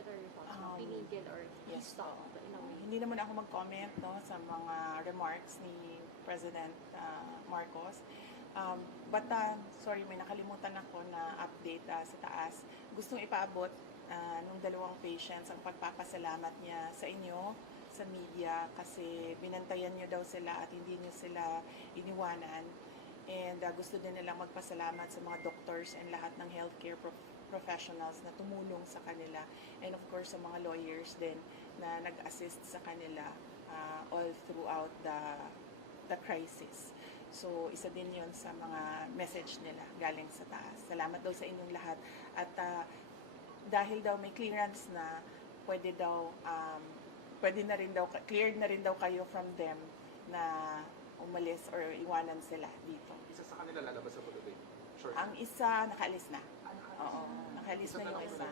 what are your thoughts? Pinigil or Yes. stop in a way? Hindi naman ako mag-comment no, sa mga remarks ni President Marcos. Sorry, may nakalimutan ako na update sa taas. Gustong ipaabot nung dalawang patients ang pagpapasalamat niya sa inyo, sa media, kasi binantayan niyo daw sila at hindi niyo sila iniwanan. And gusto din nilang magpasalamat sa mga doctors and lahat ng healthcare professionals na tumulong sa kanila. And of course, sa mga lawyers din na nag-assist sa kanila all throughout the crisis. So, isa din yon sa mga message nila galing sa taas. Salamat daw sa inyong lahat. At dahil daw may clearance na, pwede na rin daw, cleared na rin daw kayo from them na umalis or iwanan sila dito. Isa sa kanila lalabas sa pagdating? Sure. Ang isa, nakaalis na. Oo, nakaalis na yung isa.